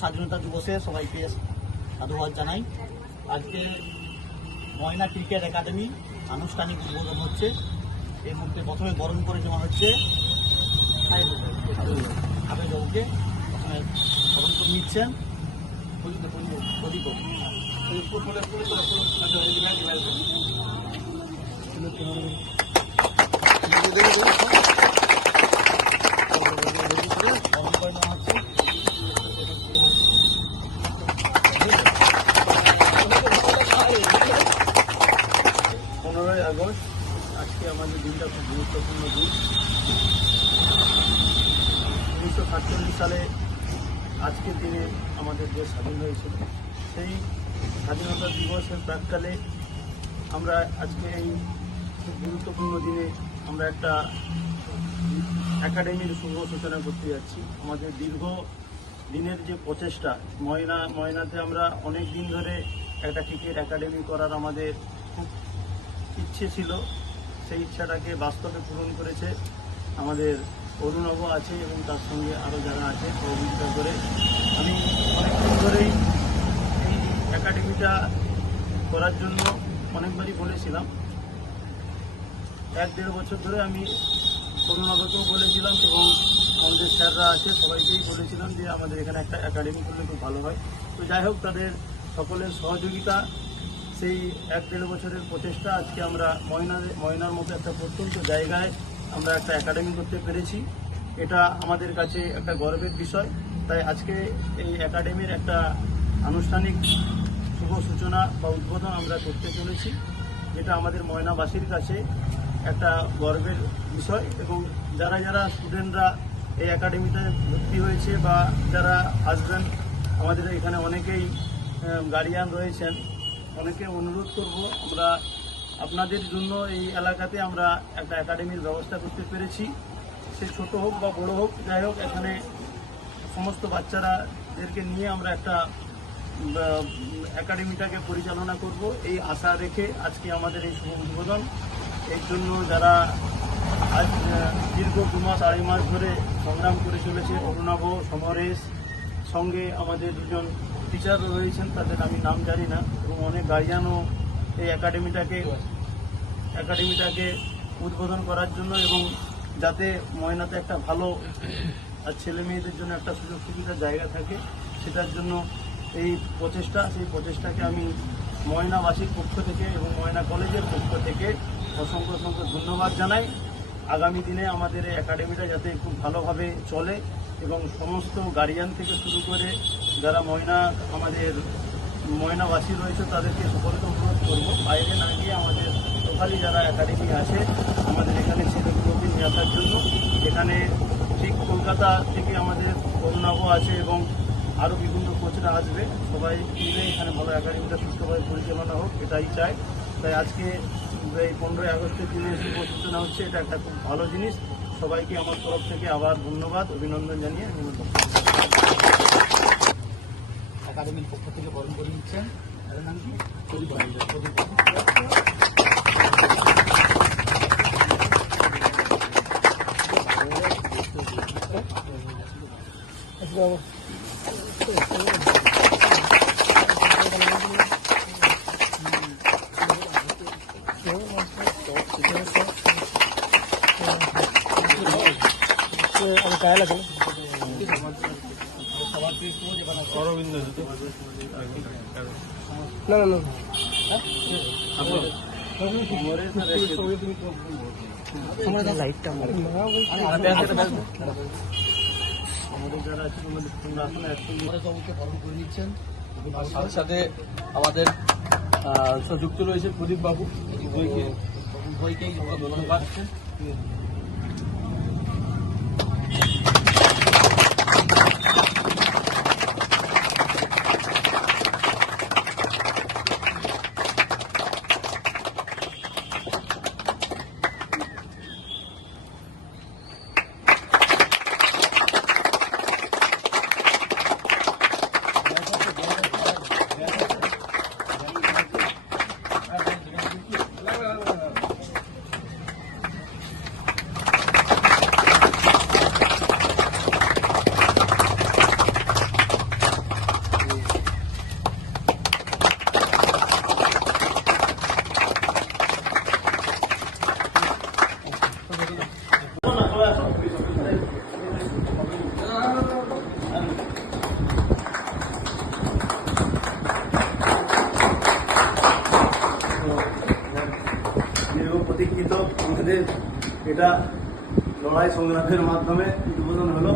স্বাধীনতা দিবসে সবাইকে সাধুবাদ জানাই। আজকে ময়না ক্রিকেট একাডেমি আনুষ্ঠানিক উদ্বোধন হচ্ছে। এই মুহূর্তে প্রথমে বরণ করে নেওয়া হচ্ছে হাবিববাবুকে প্রথমে বরণ করে নিচ্ছেন প্রদীপ প্রদীপ প্রদীপ বরণ করে নেওয়া হচ্ছে পনেরোই আগস্ট আজকে আমাদের দিনটা খুব গুরুত্বপূর্ণ দিন। উনিশশো সাতচল্লিশ সালে আজকের দিনে আমাদের দেশ স্বাধীন হয়েছিল। সেই স্বাধীনতা দিবসের প্রাককালে আমরা আজকে এই খুব গুরুত্বপূর্ণ দিনে আমরা একটা একাডেমির শুভ সূচনা করতে যাচ্ছি। আমাদের দীর্ঘ দিনের যে প্রচেষ্টা, ময়না, ময়নাতে আমরা অনেক দিন ধরে একটা ক্রিকেট একাডেমি করার আমাদের খুব ইচ্ছে ছিল। সেই ইচ্ছাটাকে বাস্তবে পূরণ করেছে। আমাদের অরুণব আছে এবং তার সঙ্গে আরও যারা আছে, সহযোগিতা করে। আমি অনেকদিন ধরেই এই একাডেমিটা করার জন্য অনেকবারই বলেছিলাম। এক দেড় বছর ধরে আমি অরুণাবকেও বলেছিলাম এবং আমাদের স্যাররা আছে, সবাইকেই বলেছিলাম যে আমাদের এখানে একটা একাডেমি করলে খুব ভালো হয়। তো যাই হোক, তাদের সকলের সহযোগিতা সেই এক দেড় বছরের প্রচেষ্টা আজকে আমরা ময়নার ময়নার মতো একটা প্রত্যন্ত জায়গায় আমরা একটা একাডেমি করতে পেরেছি। এটা আমাদের কাছে একটা গর্বের বিষয়। তাই আজকে এই একাডেমির একটা আনুষ্ঠানিক শুভ সূচনা বা উদ্বোধন আমরা করতে চলেছি। যেটা আমাদের ময়নাবাসীর কাছে একটা গর্বের বিষয় এবং যারা যারা স্টুডেন্টরা এই একাডেমিতে ভর্তি হয়েছে বা যারা আসবেন, আমাদের এখানে অনেকেই গার্ডিয়ান রয়েছেন। অনেকে অনুরোধ করব, আমরা আপনাদের জন্য এই এলাকাতে আমরা একটা একাডেমির ব্যবস্থা করতে পেরেছি। সে ছোট হোক বা বড় হোক, যাই হোক, এখানে সমস্ত বাচ্চারাদেরকে নিয়ে আমরা একটা একাডেমিটাকে পরিচালনা করব। এই আশা রেখে আজকে আমাদের এই শুভ উদ্বোধন। এর জন্য যারা আজ দীর্ঘ দু মাস, আড়াই মাস ধরে সংগ্রাম করে চলেছে, অরুণাভ, সমরেশ, সঙ্গে আমাদের দুজন টিচার রয়েছেন, তাদের আমি নাম জানি না, এবং অনেক গার্জিয়ানও এই একাডেমিটাকে একাডেমিটাকে উদ্বোধন করার জন্য এবং যাতে ময়নাতে একটা ভালো আর ছেলে মেয়েদের জন্য একটা সুযোগ সুবিধার জায়গা থাকে, সেটার জন্য এই প্রচেষ্টা, সেই প্রচেষ্টাকে আমি ময়নাবাসীর পক্ষ থেকে এবং ময়না কলেজের পক্ষ থেকে অসংখ্য অসংখ্য ধন্যবাদ জানাই। আগামী দিনে আমাদের একাডেমিটা যাতে খুব ভালোভাবে চলে এবং সমস্ত গার্ডিয়ান থেকে শুরু করে যারা ময়না, আমাদের ময়নাবাসী রয়েছে, তাদেরকে সকলকে অনুরোধ করব, বাইরে না গিয়ে আমাদের লোকালি যারা একাডেমি আছে, আমাদের এখানে ছেলেগুলোকে নিয়ে আসার জন্য। এখানে ঠিক কলকাতা থেকে আমাদের অরুণাভ আছে এবং আরও বিভিন্ন কোচরা আসবে। সবাই মিলে এখানে ভালো একাডেমিটা সুস্থভাবে পরিচালনা হোক, এটাই চাই। তাই আজকে এই পনেরোই আগস্টের দিনে শুভ সূচনা হচ্ছে, এটা একটা খুব ভালো জিনিস। সবাইকে আমার তরফ থেকে আবার ধন্যবাদ, অভিনন্দন জানিয়ে বক্তব্য একাডেমির পক্ষ থেকে বরণ করে নিচ্ছেন। তাদের নাম কি? প্রদীপ প্রদীপ সবার প্রিয় কোচ এখানে অরবিন্দ না না না। লাইটটা আমাদের যারা আছে করে নিচ্ছেন। আর সাথে সাথে আমাদের আহ, যুক্ত রয়েছে প্রদীপ বাবু। উভয়কে উভয়কেই ধন্যবাদ। এটা লড়াই সংগ্রামের মাধ্যমে উদ্বোধন হলো।